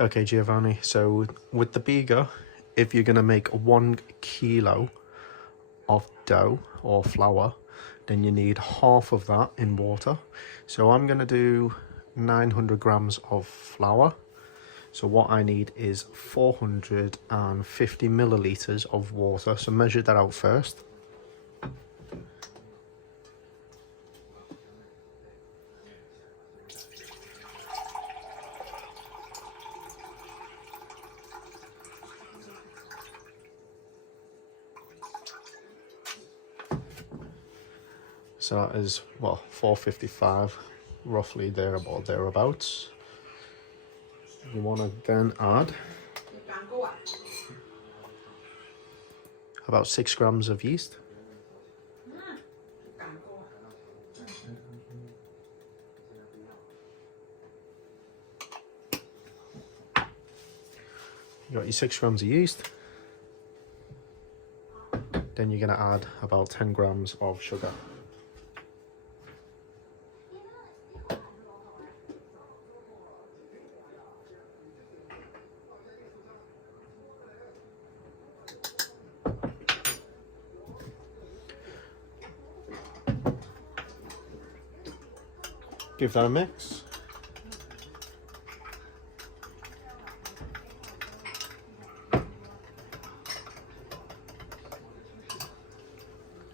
Okay, Giovanni, so with the Biga, if you're going to make 1 kilo of dough or flour, then you need half of that in water. So I'm going to do 900 grams of flour. So what I need is 450 milliliters of water. So measure that out first. So that is, well, 455, roughly there or thereabouts. You want to then add about 6 grams of yeast. You got your 6 grams of yeast. Then you're going to add about 10 grams of sugar. Give that a mix.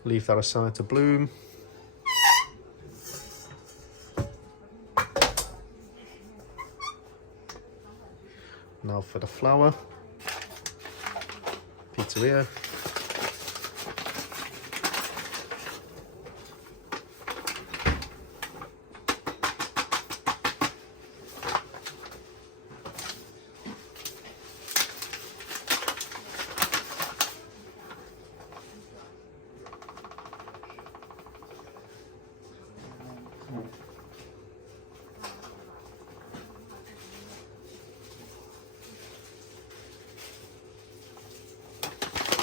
Leave that aside to bloom. Now for the flour. Pizzeria.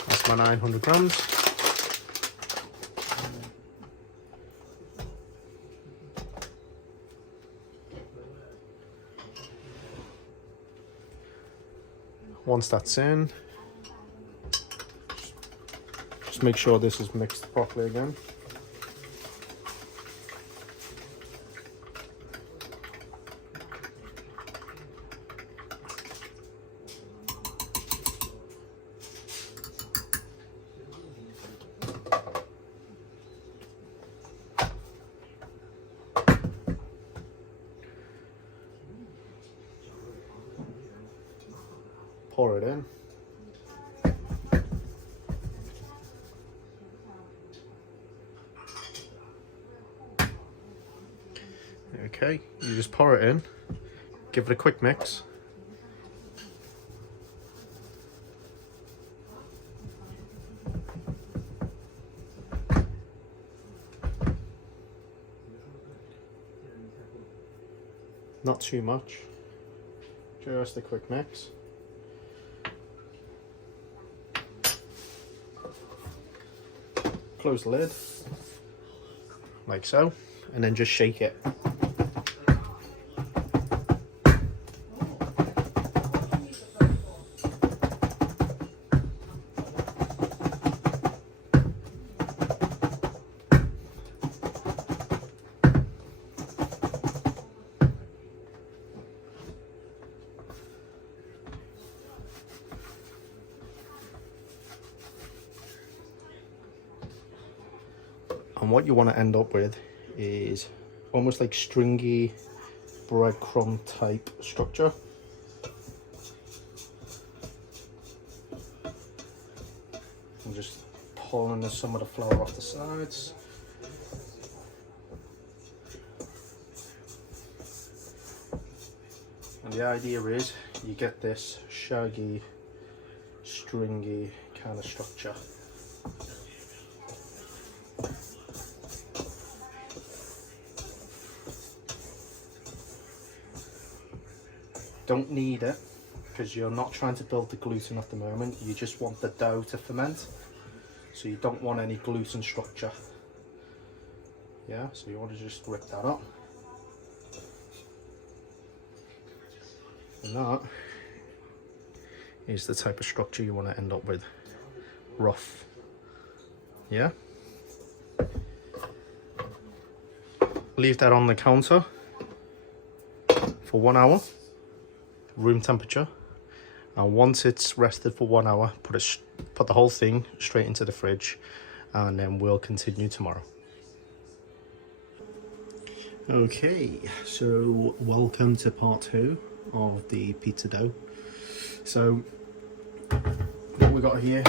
That's my 900 grams. Once that's in, just make sure this is mixed properly again. Pour it in. Okay, you just pour it in, give it a quick mix. Not too much, just a quick mix. Close the lid, like so, and then just shake it. And what you want to end up with is almost like stringy breadcrumb type structure. I'm just pulling some of the flour off the sides. And the idea is you get this shaggy, stringy kind of structure. Don't need it because you're not trying to build the gluten at the moment. You just want the dough to ferment, so you don't want any gluten structure. Yeah, so you want to just whip that up, and that is the type of structure you want to end up with. Rough. Yeah. Leave that on the counter for 1 hour, room temperature, and once it's rested for 1 hour, put the whole thing straight into the fridge, and then we'll continue tomorrow. Okay, so welcome to part 2 of the pizza dough. So what we got here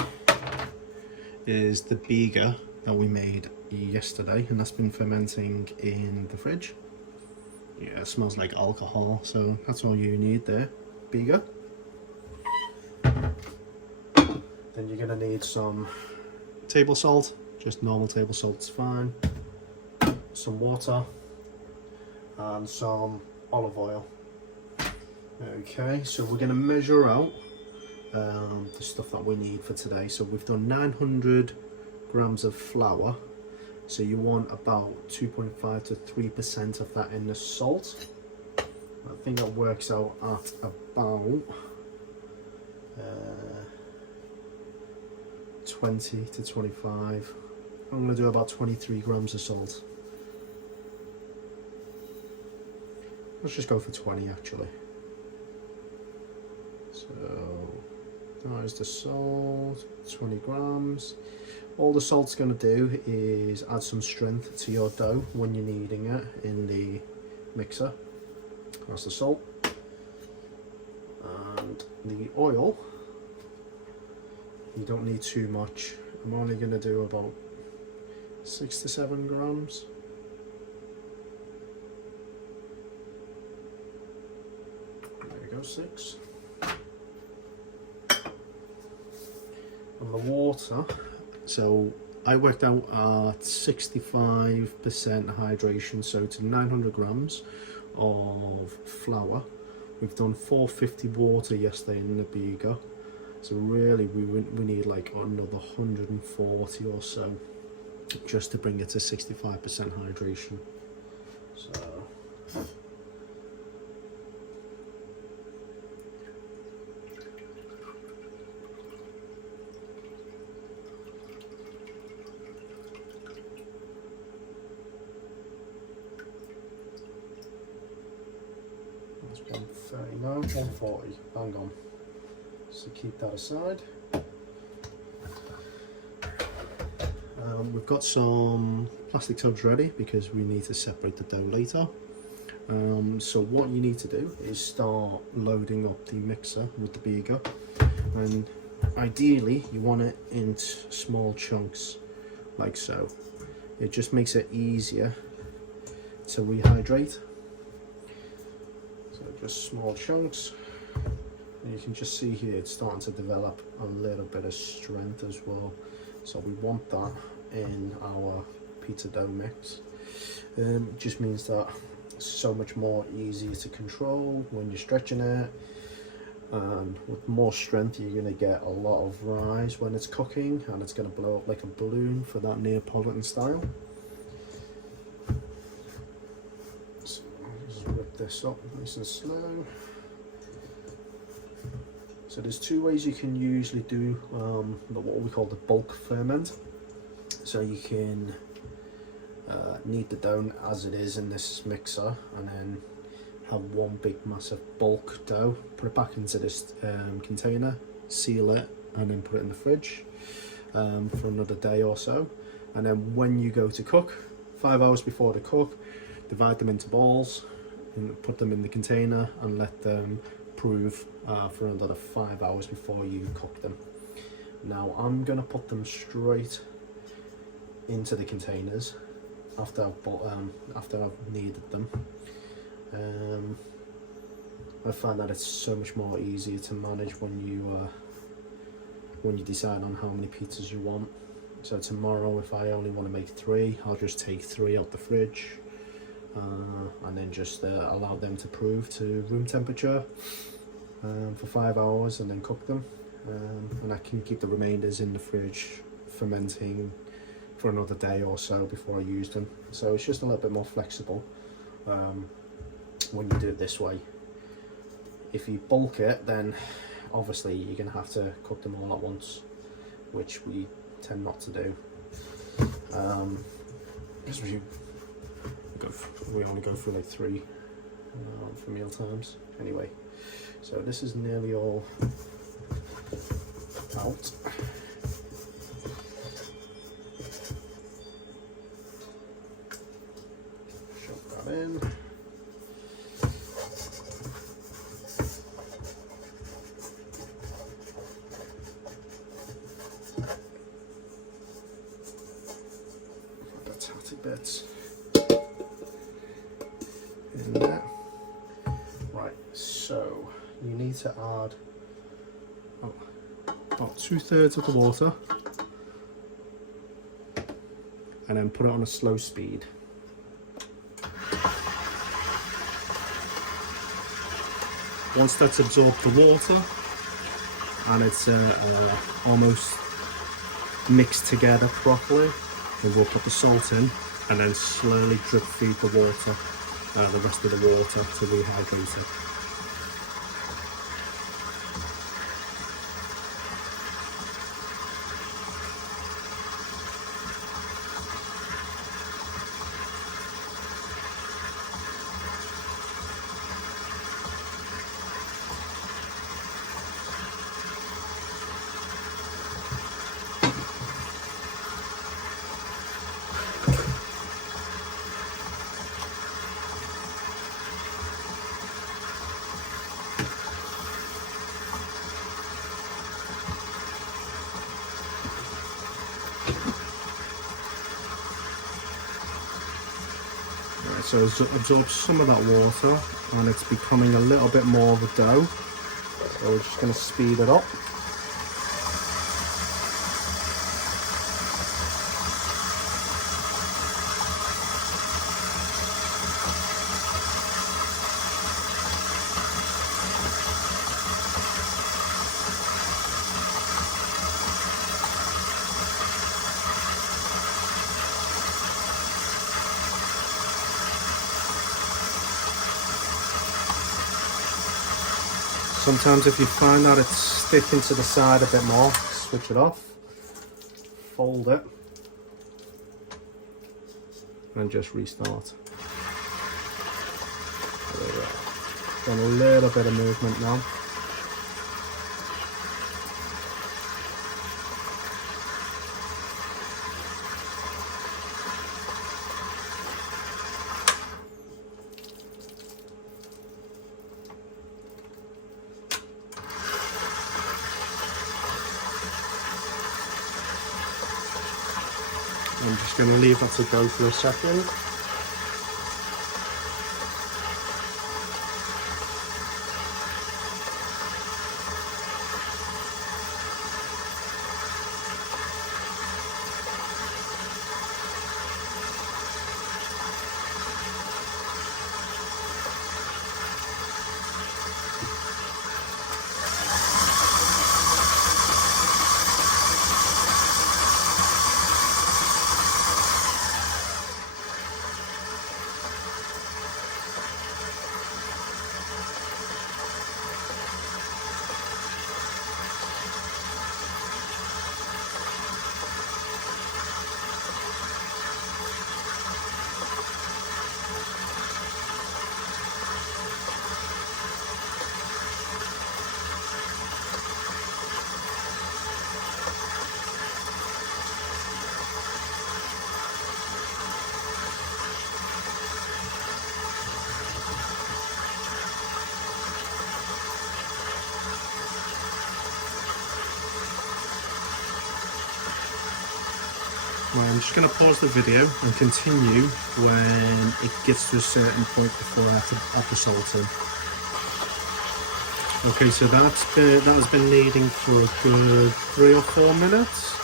is the Biga that we made yesterday, and that's been fermenting in the fridge. Yeah, it smells like alcohol, so that's all you need there. Biga. Then you're gonna need some table salt, just normal table salt is fine, some water, and some olive oil. Okay, so we're gonna measure out the stuff that we need for today. So we've done 900 grams of flour, so you want about 2.5 to 3% of that in the salt. I think that works out at about 20 to 25. I'm going to do about 23 grams of salt. Let's just go for 20 actually. So that is the salt, 20 grams. All the salt's going to do is add some strength to your dough when you're kneading it in the mixer. That's the salt. And the oil, you don't need too much. I'm only going to do about 6 to 7 grams. There we go, 6. And the water, so I worked out at 65% hydration, so to 900 grams of flour, we've done 450 water yesterday in the Biga. So really we need like another 140 or so just to bring it to 65% hydration. So that's 139, 140, bang on. So keep that aside. We've got some plastic tubs ready because we need to separate the dough later. So what you need to do is start loading up the mixer with the Biga, and ideally you want it in small chunks like so. It just makes it easier to rehydrate. So just small chunks. And you can just see here it's starting to develop a little bit of strength as well. So we want that in our pizza dough mix. It just means that it's so much more easier to control when you're stretching it. And with more strength, you're going to get a lot of rise when it's cooking, and it's going to blow up like a balloon for that Neapolitan style. So just whip this up nice and slow. So there's 2 ways you can usually do what we call the bulk ferment. So you can knead the dough as it is in this mixer, and then have one big massive bulk dough, put it back into this container, seal it, and then put it in the fridge for another day or so. And then when you go to cook, 5 hours before they cook, divide them into balls and put them in the container and let them prove for another 5 hours before you cook them. Now I'm gonna put them straight into the containers after I've kneaded them. I find that it's so much more easier to manage when you decide on how many pizzas you want. So tomorrow, if I only want to make 3, I'll just take 3 out the fridge and then just allow them to prove to room temperature for 5 hours and then cook them. And I can keep the remainders in the fridge fermenting for another day or so before I use them. So it's just a little bit more flexible when you do it this way. If you bulk it, then obviously you're going to have to cook them all at once, which we tend not to do, because we only go for like 3 for meal times anyway. So this is nearly all out. Shove that in. The tatty bits in there. Right, so you need to add about 2/3 of the water and then put it on a slow speed. Once that's absorbed the water and it's almost mixed together properly, then we'll put the salt in and then slowly drip feed the water, the rest of the water, to rehydrate it. So it's absorbed some of that water and it's becoming a little bit more of a dough. So we're just going to speed it up. Sometimes if you find that it's sticking to the side a bit more, switch it off, fold it, and just restart. There we go. Done a little bit of movement now. I'm just going to leave that to go for a second. Right, I'm just going to pause the video and continue when it gets to a certain point before I have to add the salt in. Okay, so that has been kneading for a good 3 or 4 minutes,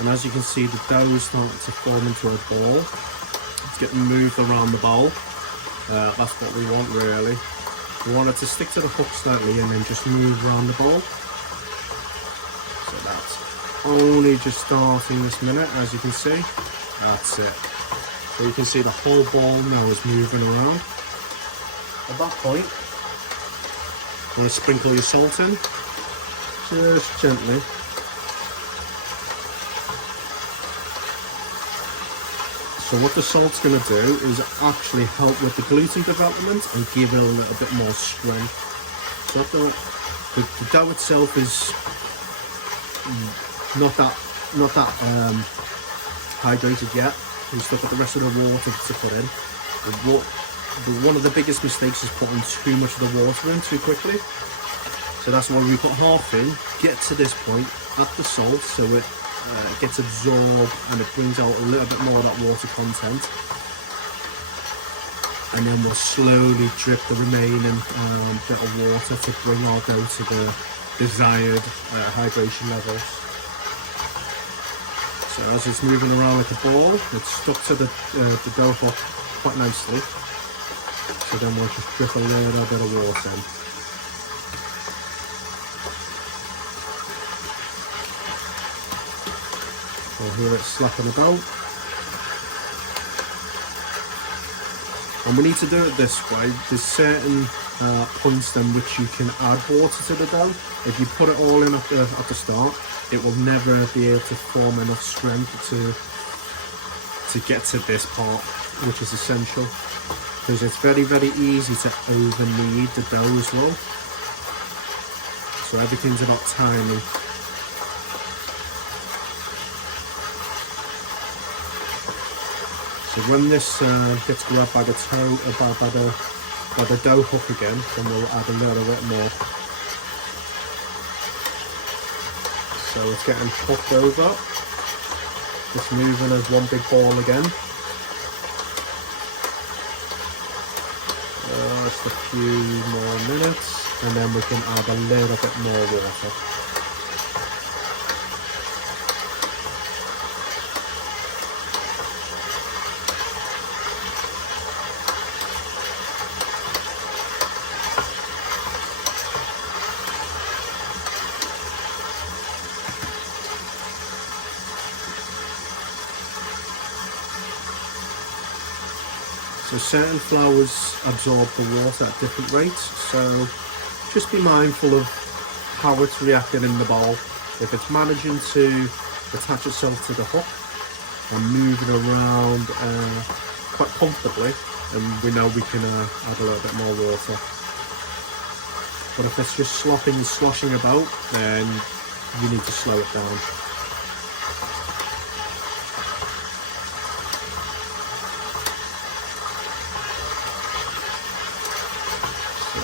and as you can see, the dough is starting to form into a ball. It's getting moved around the bowl. That's what we want, really. We want it to stick to the hook slightly and then just move around the bowl. So that's only just starting this minute, as you can see. That's it. So you can see the whole ball now is moving around. At that point, you want to sprinkle your salt in. just gently. So what the salt's going to do is actually help with the gluten development and give it a little bit more strength. So the dough itself is not that hydrated yet. We still got the rest of the water to put in. One of the biggest mistakes is putting too much of the water in too quickly. So that's why we put half in, get to this point, add the salt so it gets absorbed and it brings out a little bit more of that water content. And then we'll slowly drip the remaining bit of water to bring our dough to the desired hydration levels. So as it's moving around like a ball, it's stuck to the dough hop quite nicely. So then we'll just drip a little bit of water in. So here it's slapping about. And we need to do it this way. There's certain points then which you can add water to the dough. If you put it all in at the start, it will never be able to form enough strength to get to this part, which is essential. Because it's very, very easy to over knead the dough as well. So everything's about timing. So when this gets grabbed by the by the dough hook again, then we'll add a little bit more. So it's getting hooked over, just moving as one big ball again. Just a few more minutes, and then we can add a little bit more water. So certain flours absorb the water at different rates, so just be mindful of how it's reacting in the bowl. If it's managing to attach itself to the hook and move it around quite comfortably, then we know we can add a little bit more water. But if it's just slopping and sloshing about, then you need to slow it down.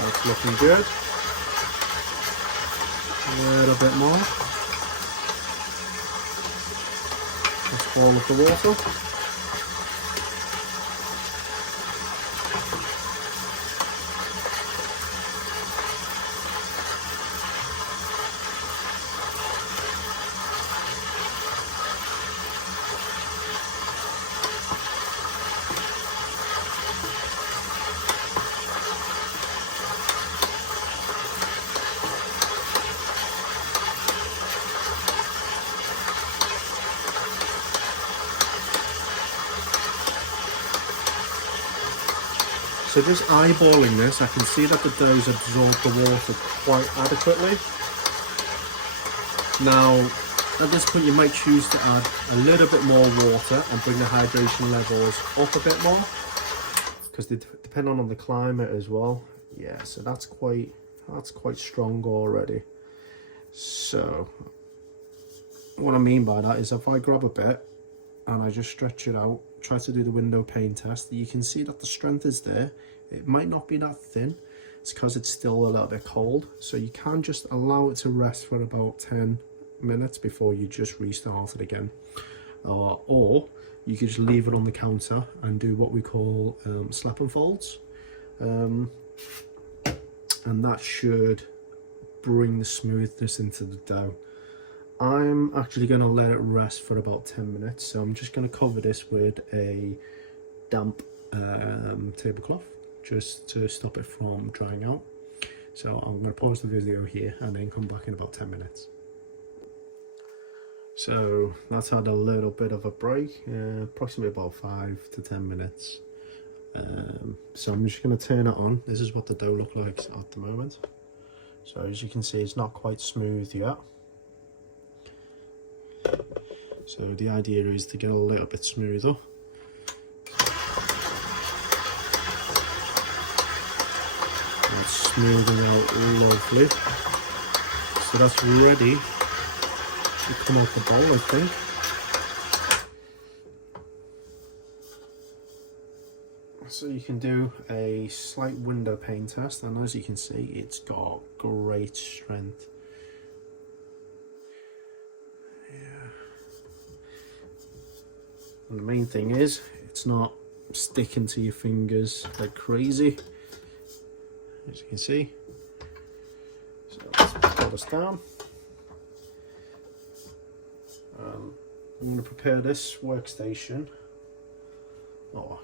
It's looking good. A little bit more. Just all of the water. So just eyeballing this, I can see that the dough's absorbed the water quite adequately. Now, at this point you might choose to add a little bit more water and bring the hydration levels up a bit more, because they depend on the climate as well. Yeah, so that's quite strong already. So what I mean by that is if I grab a bit and I just stretch it out, try to do the window pane test, you can see that the strength is there. It might not be that thin, it's because it's still a little bit cold, so you can just allow it to rest for about 10 minutes before you just restart it again. Or you could just leave it on the counter and do what we call slap and folds, and that should bring the smoothness into the dough. I'm actually going to let it rest for about 10 minutes, so I'm just going to cover this with a damp tablecloth just to stop it from drying out. So I'm going to pause the video here and then come back in about 10 minutes. So that's had a little bit of a break, approximately about 5 to 10 minutes. So I'm just going to turn it on. This is what the dough looks like at the moment. So as you can see, it's not quite smooth yet. So the idea is to get a little bit smoother. It's smoothing out lovely. So that's ready to come out the bowl, I think. So you can do a slight window pane test, and as you can see, it's got great strength. Yeah. And the main thing is, it's not sticking to your fingers like crazy, as you can see. So let's put this down. I'm going to prepare this workstation. Oh,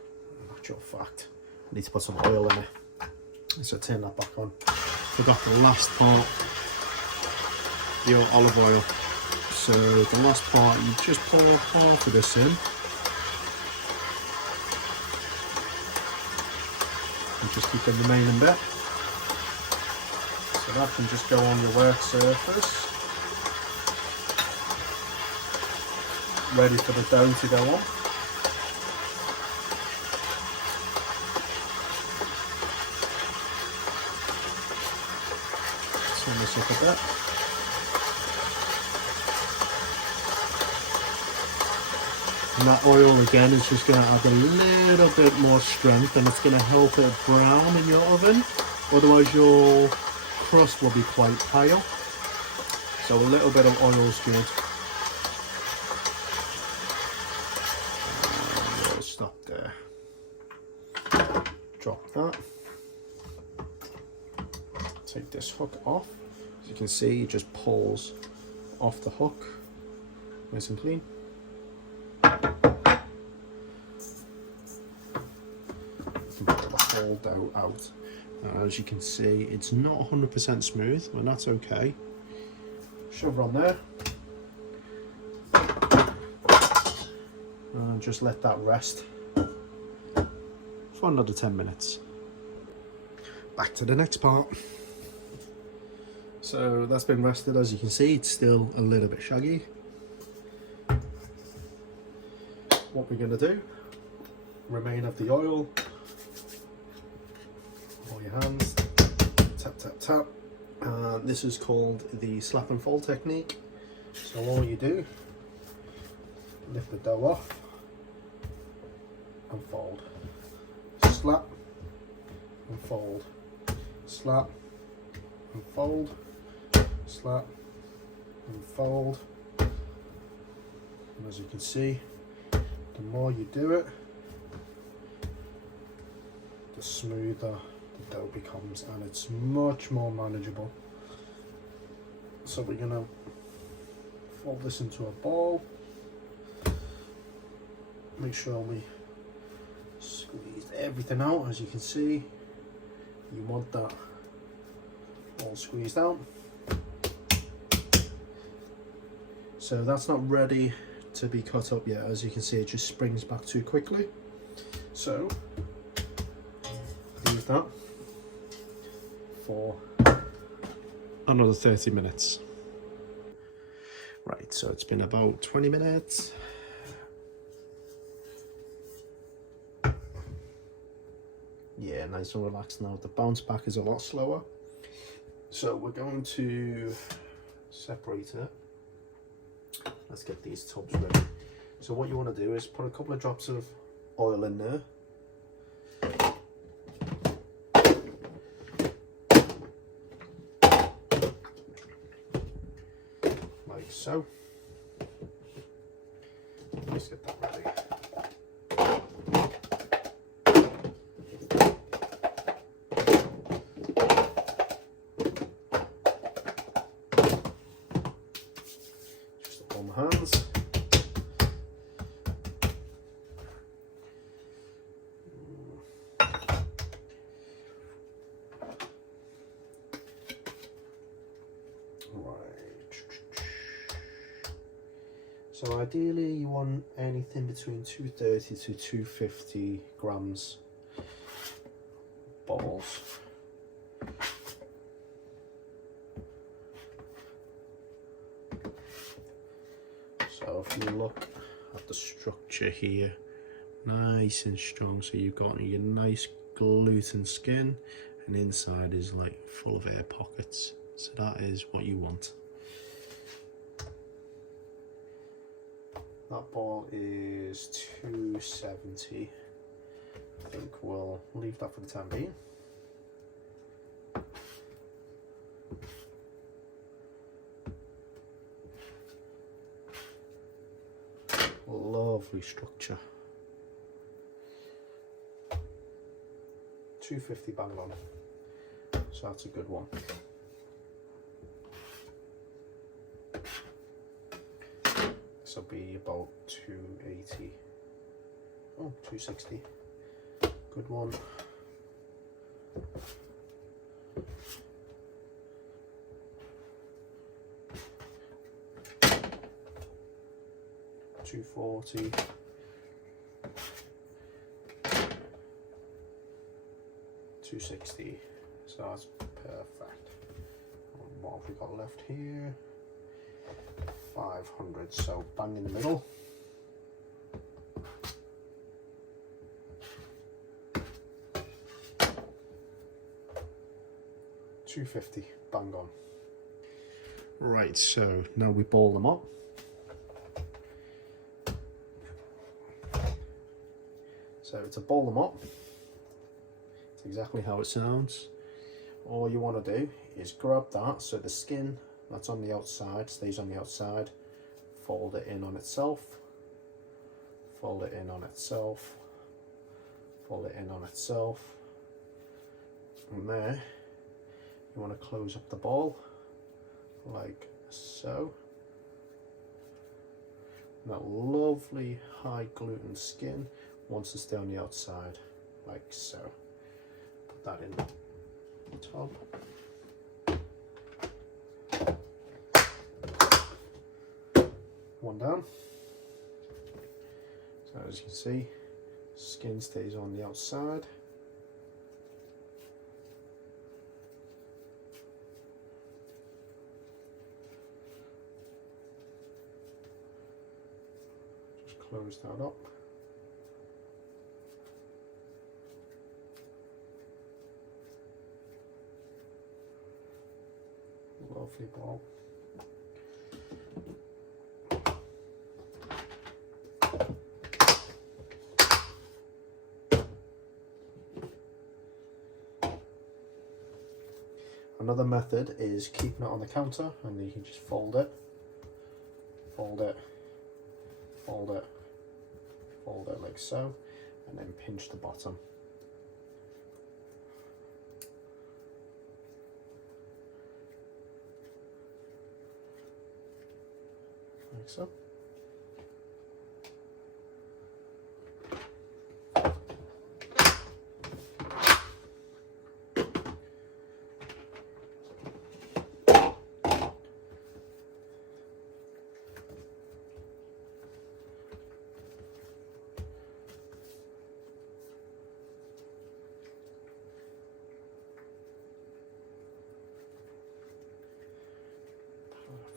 actual fact, I need to put some oil in it. So turn that back on. Forgot the last part, the olive oil. So the last part, you just pour half of this in. And just keep the remaining bit. So that can just go on your work surface. Ready for the dough to go on. Turn this up a bit. And that oil again is just going to add a little bit more strength, and it's going to help it brown in your oven. Otherwise your crust will be quite pale. So a little bit of oil is good. And we'll stop there. Drop that. Take this hook off. As you can see, it just pulls off the hook, nice and clean. Pull the whole dough out. As you can see, it's not 100% smooth, and that's okay. Shove it on there. And just let that rest for another 10 minutes. Back to the next part. So that's been rested. As you can see, it's still a little bit shaggy. What we're going to do, remain of the oil, all your hands, tap tap tap. This is called the slap and fold technique. So all you do, lift the dough off and fold, slap and fold, slap and fold, slap and fold. And as you can see, the more you do it, the smoother the dough becomes, and it's much more manageable. So we're gonna fold this into a ball. Make sure we squeeze everything out. As you can see, you want that all squeezed out. So that's not ready to be cut up yet. As you can see, it just springs back too quickly. So leave that for another 30 minutes. Right, so it's been about 20 minutes. Yeah, nice and relaxed now. The bounce back is a lot slower. So we're going to separate it. Let's get these tubs ready. So what you want to do is put a couple of drops of oil in there. Like so. Let's get that ready. Hands. Right. So ideally you want anything between 230 to 250 grams balls. So if you look at the structure here, nice and strong, so you've got your nice gluten skin, and inside is like full of air pockets, so that is what you want. That ball is 270. I think we'll leave that for the time being. Lovely structure. 250 bang on, so that's a good one. This will be about 280. Oh, 260. Good one. $240. $260. So that's perfect. And what have we got left here? 500. So bang in the middle. $250. Bang on. Right. So now we ball them up. So to ball them up, it's exactly how it sounds. All you want to do is grab that, so the skin that's on the outside stays on the outside, fold it in on itself, fold it in on itself, fold it in on itself, and there you want to close up the ball like so. And that lovely high gluten skin wants to stay on the outside like so. Put that in the top. One down. So as you can see, skin stays on the outside. Just close that up. Lovely ball. Another method is keeping it on the counter, and you can just fold it, fold it, fold it, fold it like so, and then pinch the bottom. Like so.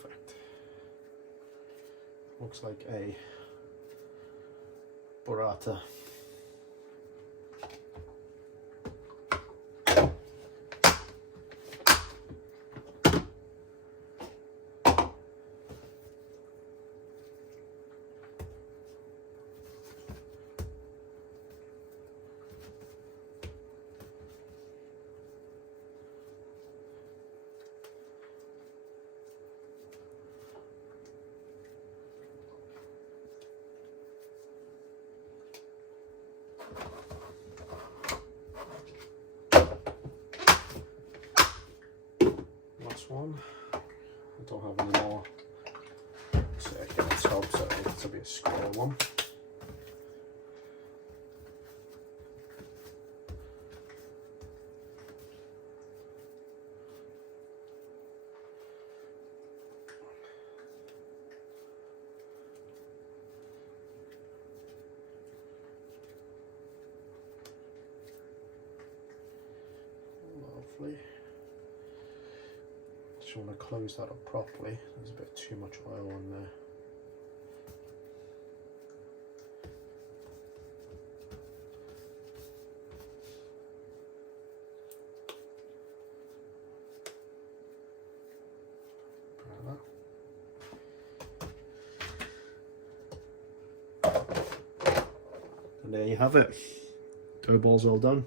Perfect. Looks like a burrata. One. I don't have any more circular top, so it needs to be a square one. Lovely. Just want to close that up properly. There's a bit too much oil on there. And there you have it. Dough ball's all done.